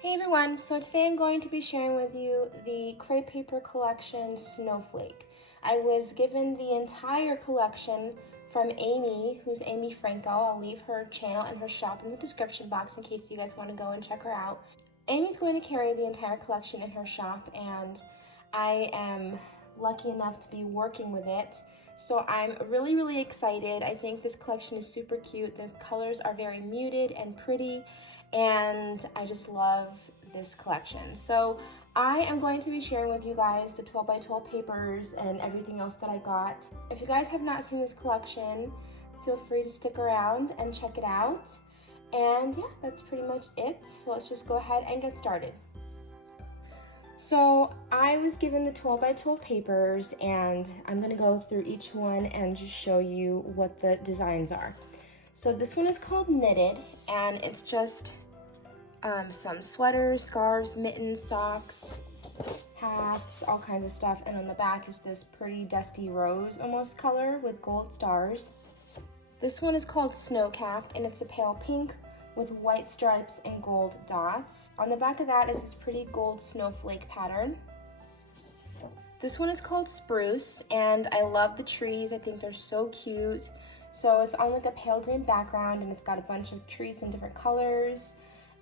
Hey everyone, so today I'm going to be sharing with you the crepe paper collection Snowflake. I was given the entire collection from Amy, who's Amy Franco. I'll leave her channel and her shop in the description box in case you guys want to go and check her out. Amy's going to carry the entire collection in her shop, and I am lucky enough to be working with it. So I'm really excited. I think this collection is super cute. The colors are very muted and pretty, and I just love this collection. So I am going to be sharing with you guys the 12 by 12 papers and everything else that I got. If you guys have not seen this collection, feel free to stick around and check it out. And yeah, that's pretty much it. So let's just go ahead and get started. So I was given the 12 by 12 papers, and I'm gonna go through each one and just show you what the designs are. So this one is called Knitted, and it's just some sweaters, scarves, mittens, socks, hats, all kinds of stuff. And on the back is this pretty dusty rose almost color with gold stars. This one is called Snow Capped, and it's a pale pink with white stripes and gold dots. On the back of that is this pretty gold snowflake pattern. This one is called Spruce, and I love the trees. I think they're so cute. So it's on like a pale green background, and it's got a bunch of trees in different colors,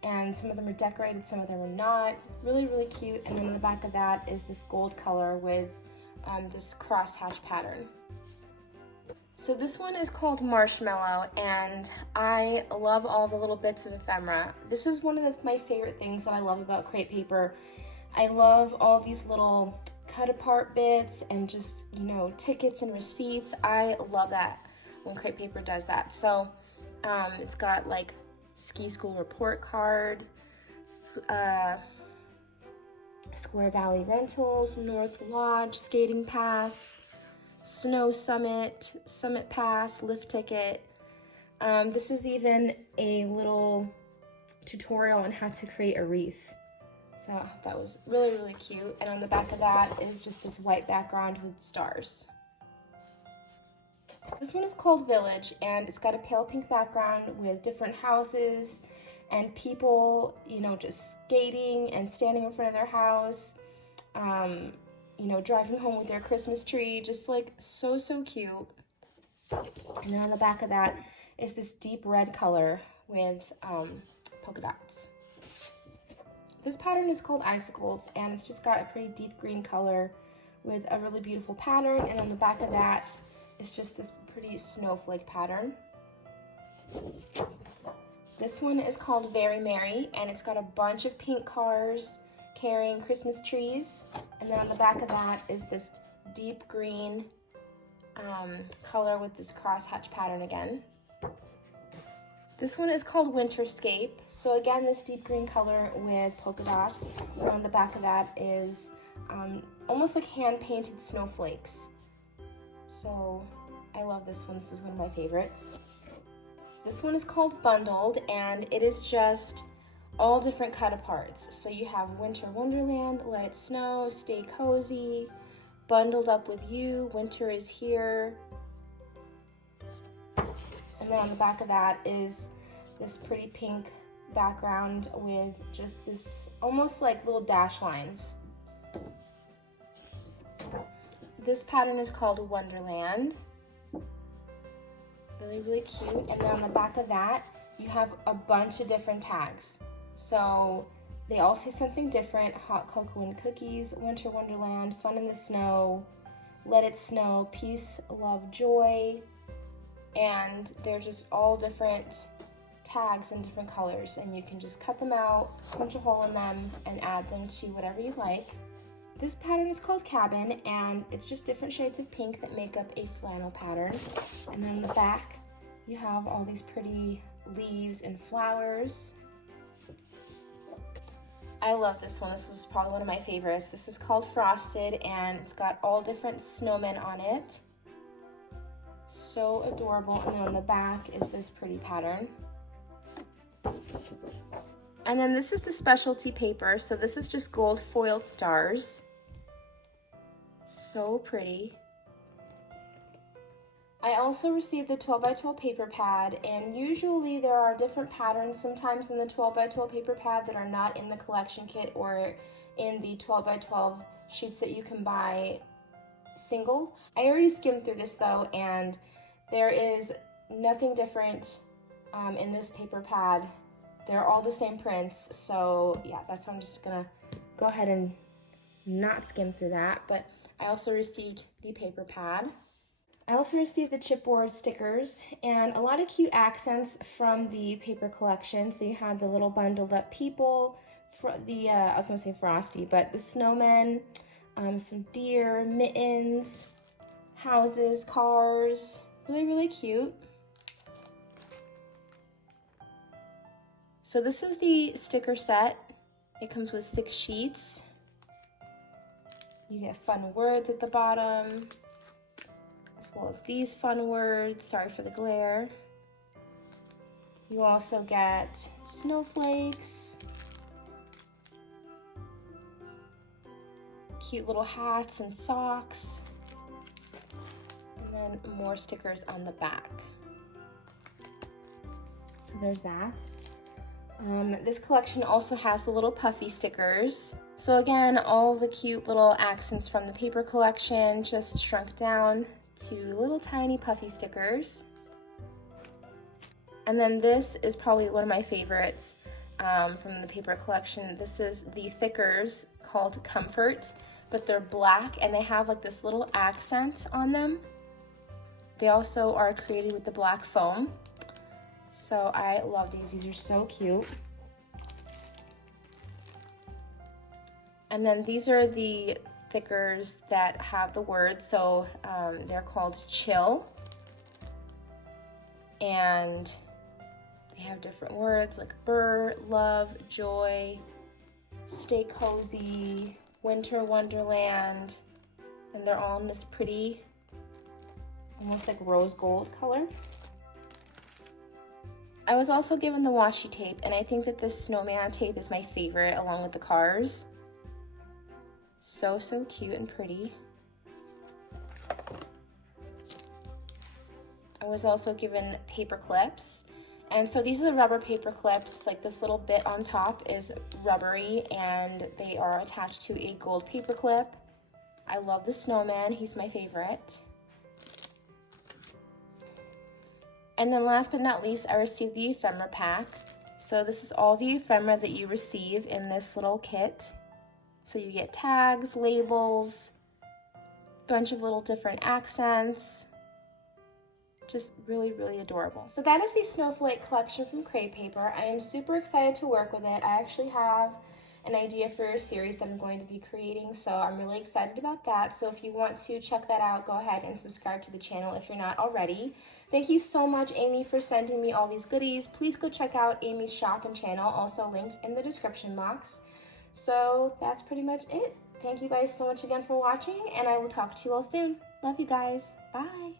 and some of them are decorated, some of them are not. Really cute. And then on the back of that is this gold color with this crosshatch pattern. So this one is called Marshmallow, and I love all the little bits of ephemera. This is one of my favorite things that I love about crepe paper. I love all these little cut apart bits and just, you know, tickets and receipts. I love that when crepe paper does that. So it's got like ski school report card, Square Valley Rentals, North Lodge, skating pass, Snow Summit, Summit Pass, lift ticket. This is even a little tutorial on how to create a wreath. So that was really cute. And on the back of that is just this white background with stars. This one is called Village, and it's got a pale pink background with different houses and people, you know, just skating and standing in front of their house. You know, driving home with their Christmas tree, just like so cute. And then on the back of that is this deep red color with polka dots. This pattern is called Icicles, and it's just got a pretty deep green color with a really beautiful pattern. And on the back of that is just this pretty snowflake pattern. This one is called Very Merry, and it's got a bunch of pink cars carrying Christmas trees. And then on the back of that is this deep green color with this crosshatch pattern again. This one is called Winterscape. So again, this deep green color with polka dots. And on the back of that is almost like hand-painted snowflakes. So I love this one. This is one of my favorites. This one is called Bundled, and it is just all different cut aparts. So you have Winter Wonderland, Let It Snow, Stay Cozy, Bundled Up With You, Winter Is Here. And then on the back of that is this pretty pink background with just this almost like little dash lines. This pattern is called Wonderland. Really cute. And then on the back of that, you have a bunch of different tags. So they all say something different: Hot Cocoa and Cookies, Winter Wonderland, Fun in the Snow, Let It Snow, Peace, Love, Joy. And they're just all different tags in different colors, and you can just cut them out, punch a hole in them, and add them to whatever you like. This pattern is called Cabin, and it's just different shades of pink that make up a flannel pattern. And then on the back, you have all these pretty leaves and flowers. I love this one. This is probably one of my favorites. This is called Frosted, and it's got all different snowmen on it. So adorable. And then on the back is this pretty pattern. And then this is the specialty paper. So this is just gold foiled stars. So pretty. I also received the 12 by 12 paper pad, and usually there are different patterns sometimes in the 12 by 12 paper pad that are not in the collection kit or in the 12 by 12 sheets that you can buy single. I already skimmed through this though, and there is nothing different in this paper pad. They're all the same prints, so yeah, that's why I'm just gonna go ahead and not skim through that. But I also received the paper pad. I also received the chipboard stickers and a lot of cute accents from the paper collection. So you had the little bundled up people, for the I was gonna say frosty, but the snowmen, some deer, mittens, houses, cars, really cute. So this is the sticker set. It comes with 6 sheets. You get fun words at the bottom, as well as these fun words. Sorry for the glare. You also get snowflakes, cute little hats and socks, and then more stickers on the back. So there's that. This collection also has the little puffy stickers. So again, all the cute little accents from the paper collection just shrunk down to little tiny puffy stickers. And then this is probably one of my favorites from the paper collection. This is the thickers called Comfort, but they're black and they have like this little accent on them. They also are created with the black foam. So I love these. These are so cute. And then these are the thickers that have the words. So they're called Chill. And they have different words like burr, love, joy, stay cozy, winter wonderland. And they're all in this pretty, almost like rose gold color. I was also given the washi tape, and I think that this snowman tape is my favorite along with the cars. So cute and pretty. I was also given paper clips. And so these are the rubber paper clips. Like this little bit on top is rubbery and they are attached to a gold paper clip. I love the snowman, he's my favorite. And then last but not least, I received the ephemera pack. So this is all the ephemera that you receive in this little kit. So you get tags, labels, bunch of little different accents. Just really adorable. So that is the Snowflake collection from Crave Paper. I am super excited to work with it. I actually have an idea for a series that I'm going to be creating, so I'm really excited about that. So if you want to check that out, go ahead and subscribe to the channel if you're not already. Thank you so much, Amy, for sending me all these goodies. Please go check out Amy's shop and channel, also linked in the description box. So that's pretty much it. Thank you guys so much again for watching, and I will talk to you all soon. Love you guys. Bye.